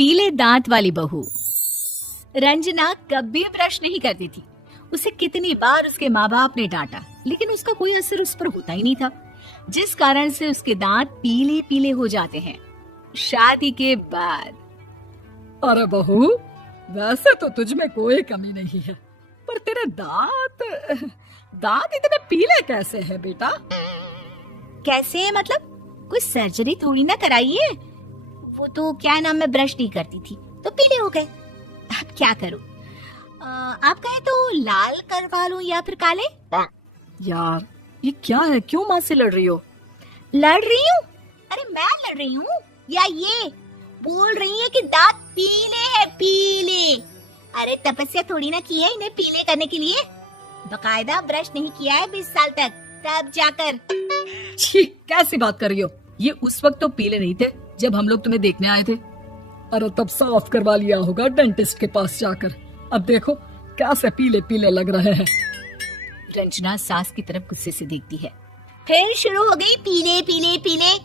पीले दांत वाली बहू। रंजना कभी ब्रश नहीं करती थी। उसे कितनी बार उसके माँ बाप ने डांटा, लेकिन उसका कोई असर उस पर होता ही नहीं था, जिस कारण से उसके दांत पीले पीले हो जाते हैं। शादी के बाद। अरे बहू, वैसे तो तुझ में कोई कमी नहीं है, पर तेरे दांत इतने पीले कैसे हैं बेटा? कैसे मतलब? कोई सर्जरी थोड़ी ना कराई है। वो तो क्या नाम, मैं ब्रश नहीं करती थी तो पीले हो गए। अब क्या करूं? आप कहें तो लाल करवा लूं या फिर काले? यार ये क्या है, क्यों माँ से लड़ रही हो? लड़ रही हूँ? अरे मैं लड़ रही हूँ या ये बोल रही है कि दांत पीले हैं, पीले। अरे तपस्या थोड़ी ना की है इन्हें पीले करने के लिए। बकायदा ब्रश नहीं किया है 20 साल तक, तब जाकर। छी, कैसी बात कर रही हो? ये उस वक्त तो पीले नहीं थे जब हम लोग तुम्हें देखने आए थे। अरे तब साफ करवा लिया होगा डेंटिस्ट के पास जाकर। अब देखो कैसे पीले पीले लग रहे हैं। रंजना सास की तरफ गुस्से से देखती है। फिर शुरू हो गई पीले पीले पीले।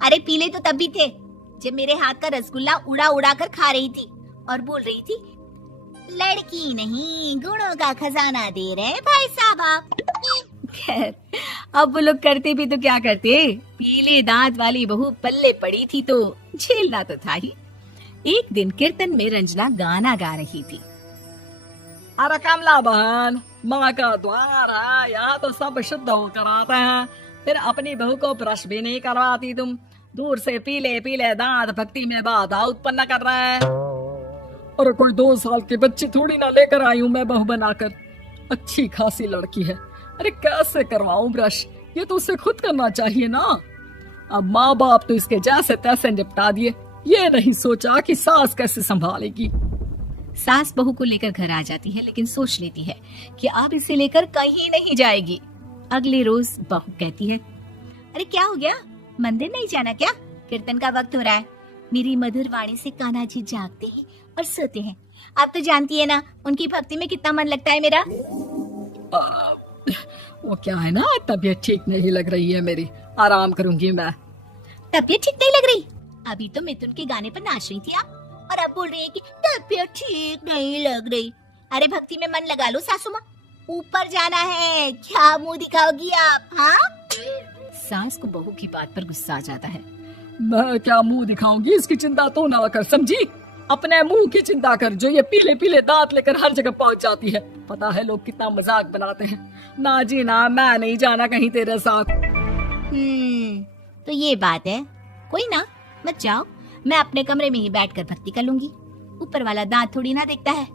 अरे पीले तो तब भी थे जब मेरे हाथ का रसगुल्ला उड़ा उड़ा कर खा रही थी और बोल रही थी, लड़की नहीं गुणों का खजाना दे रहे भाई साहब आप। खैर, अब वो लोग करते भी तो क्या करते, पीले दांत वाली बहू पल्ले पड़ी थी तो झेलना तो था ही। एक दिन कीर्तन में रंजना गाना गा रही थी। अरे कमला बहन, माँ का द्वार है, यहाँ तो सब शुद्ध होकर आते हैं, फिर अपनी बहू को ब्रश भी नहीं करवाती तुम। दूर से पीले पीले दांत भक्ति में बाधा उत्पन्न कर रहे हैं। और कोई 2 साल की बच्ची थोड़ी ना लेकर आई हूँ मैं बहू बनाकर। अच्छी खासी लड़की है, अरे कैसे करवाऊं ब्रश? ये तो उसे खुद करना चाहिए ना। अब माँ बाप तो इसके जैसे तैसे निपटा दिए, ये नहीं सोचा कि सास कैसे संभालेगी। सास बहू को लेकर घर आ जाती है, लेकिन सोच लेती है कि अब इसे लेकर कहीं नहीं जाएगी। अगले रोज बहू कहती है, अरे क्या हो गया, मंदिर नहीं जाना क्या? कीर्तन का वक्त हो रहा है। मेरी मधुर वाणी से कान्हा जी जागते हैं और सोते हैं। आप तो जानती है ना उनकी भक्ति में कितना मन लगता है मेरा। वो क्या है ना, तबीयत ठीक नहीं लग रही है मेरी, आराम करूंगी मैं। तबीयत ठीक नहीं लग रही? अभी तो मिथुन के गाने पर नाच रही थी आप, और अब बोल रही है कि तबीयत ठीक नहीं लग रही। अरे भक्ति में मन लगा लो सासू माँ, ऊपर जाना है, क्या मुंह दिखाओगी आप? हाँ? सास को बहू की बात पर गुस्सा आ जाता है। मैं क्या मुंह दिखाऊंगी, इसकी चिंता तो ना कर, समझी? अपने मुंह की चिंता कर, जो ये पीले पीले दांत लेकर हर जगह पहुंच जाती है। पता है लोग कितना मजाक बनाते हैं। ना जी ना, मैं नहीं जाना कहीं तेरे साथ। तो ये बात है। कोई ना, मत जाओ, मैं अपने कमरे में ही बैठकर भक्ति कर लूंगी। ऊपर वाला दांत थोड़ी ना देखता है,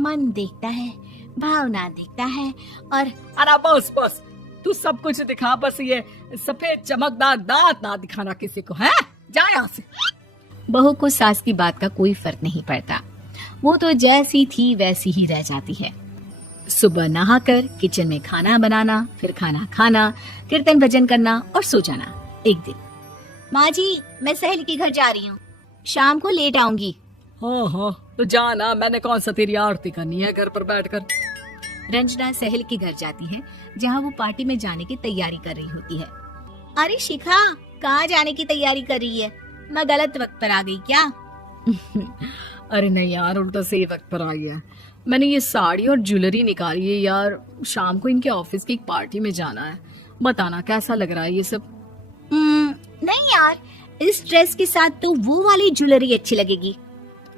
मन देखता है, भावना देखता है। और अरे बस बस, तू सब कुछ दिखा, बस ये सफेद चमकदार दांत ना दिखाना किसी को, है? जा यहाँ से। बहू को सास की बात का कोई फर्क नहीं पड़ता, वो तो जैसी थी वैसी ही रह जाती है। सुबह नहाकर किचन में खाना बनाना, फिर खाना खाना, कीर्तन भजन करना और सो जाना। एक दिन, माँ जी मैं सहेली के घर जा रही हूँ, शाम को लेट आऊंगी। हाँ, तो जाना, मैंने कौन सा तेरी आरती करनी है घर पर बैठकर। रंजना सहेली के घर जाती है, जहाँ वो पार्टी में जाने की तैयारी कर रही होती है। अरे शिखा, कहाँ जाने की तैयारी कर रही है? मैं गलत वक्त पर आ गई क्या? अरे नहीं यार, उल्टा सही वक्त पर आ गया। मैंने ये साड़ी और ज्वेलरी निकाली है यार, शाम को इनके ऑफिस की एक पार्टी में जाना है। बताना कैसा लग रहा है ये सब? नहीं यार, इस ड्रेस के साथ तो वो वाली ज्वेलरी अच्छी लगेगी।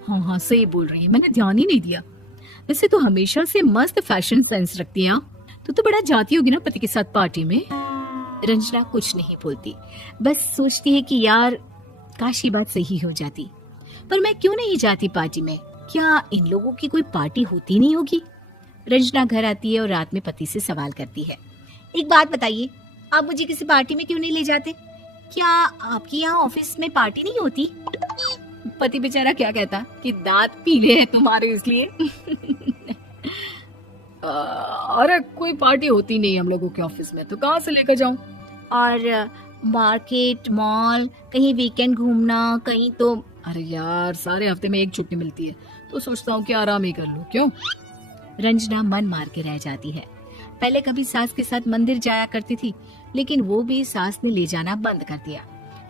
हाँ सही बोल रही है, मैंने ध्यान ही नहीं दिया। वैसे तो हमेशा से मस्त फैशन सेंस रखती है। तो बड़ा जाती होगी ना पति के साथ पार्टी में। रंजना कुछ नहीं बोलती, बस सोचती है कि यार काश ये बात सही हो जाती, पर मैं क्यों नहीं जाती पार्टी में? क्या इन लोगों की कोई पार्टी होती नहीं होगी? रंजना घर आती है और रात में पति से सवाल करती है, एक बात बताइए, आप मुझे किसी पार्टी में क्यों नहीं ले जाते? क्या आपके यहाँ ऑफिस में पार्टी नहीं होती? पति बेचारा क्या कहता कि दांत पीले हैं तुम्हारे इसलिए। अरे कोई पार्टी होती नहीं हम लोगों के ऑफिस में, तो कहाँ से लेकर जाऊं? और मार्केट, मॉल, कहीं वीकेंड घूमना कहीं तो? अरे यार सारे हफ्ते में एक छुट्टी मिलती है, तो सोचता हूँ कि आराम ही कर लूं। क्यों? रंजना मन मार के रह जाती है। पहले कभी सास के साथ मंदिर जाया करती थी, लेकिन वो भी सास ने ले जाना बंद कर दिया।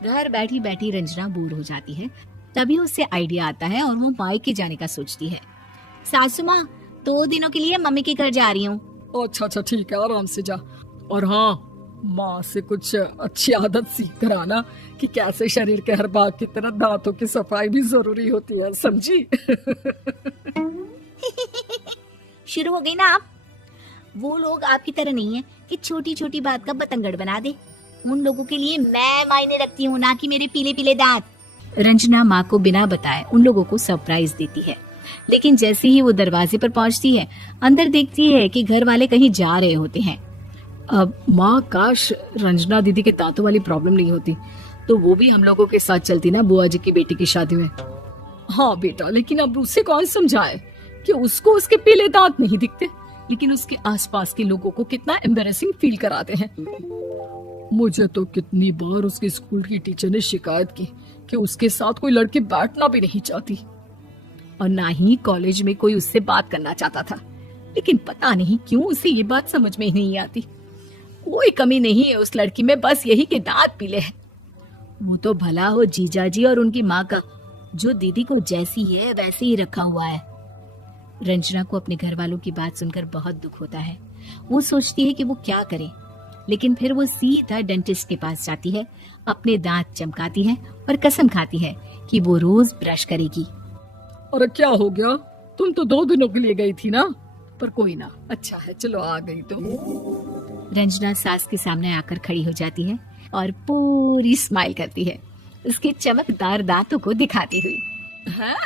घर बैठी बैठी रंजना बोर हो जाती है, तभी उसे आइडिया आता है और वो मायके जाने का सोचती है। सासू माँ, 2 दिनों के लिए मम्मी के घर जा रही हूँ। अच्छा अच्छा ठीक है, आराम से जा। और हाँ, माँ से कुछ अच्छी आदत सीख कर आना कि कैसे शरीर के हर भाग की तरह दांतों की सफाई भी जरूरी होती है, समझी? शुरू हो गई ना आप। वो लोग आपकी तरह नहीं है कि छोटी छोटी बात का बतंगड़ बना दे। उन लोगों के लिए मैं मायने रखती हूँ, ना कि मेरे पीले पीले दांत। रंजना माँ को बिना बताए उन लोगों को सरप्राइज देती है, लेकिन जैसे ही वो दरवाजे पर पहुंचती है, अंदर देखती है कि घर वाले कहीं जा रहे होते हैं। अब माँ, काश रंजना दीदी के दांतों वाली प्रॉब्लम नहीं होती तो वो भी हम लोगों के साथ चलती ना बुआ जी की बेटी की शादी में। हाँ बेटा, लेकिन अब उसे कौन समझाए कि उसको उसके पीले दांत नहीं दिखते, लेकिन उसके आसपास के लोगों को कितना एम्बैरेसिंग फील कराते हैं। मुझे तो कितनी बार उसके स्कूल की टीचर ने शिकायत की कि उसके साथ कोई लड़की बैठना भी नहीं चाहती, और ना ही कॉलेज में कोई उससे बात करना चाहता था। लेकिन पता नहीं क्यों उसे ये बात समझ में ही नहीं आती। कोई कमी नहीं है उस लड़की में, बस यही कि दांत पीले हैं। वो तो भला हो जीजा जी और उनकी माँ का, जो दीदी को जैसी है वैसे ही रखा हुआ है। रंजना को अपने घर वालों की बात सुनकर बहुत दुख होता है। वो सोचती है कि वो क्या करे, लेकिन फिर वो सीधा डेंटिस्ट के पास जाती है, अपने दांत चमकाती है और कसम खाती है कि वो रोज ब्रश करेगी। अरे क्या हो गया, तुम तो 2 दिनों के लिए गई थी ना, पर कोई ना, अच्छा है चलो आ गई तो। रंजना सास के सामने आकर खड़ी हो जाती है और पूरी स्माइल करती है, उसके चमकदार दांतों को दिखाती हुई। हैं?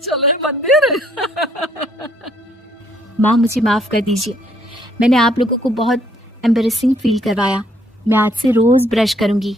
चले मंदिर। माँ, मुझे माफ कर दीजिए, मैंने आप लोगों को बहुत एम्बैरेसिंग फील करवाया। मैं आज से रोज ब्रश करूंगी।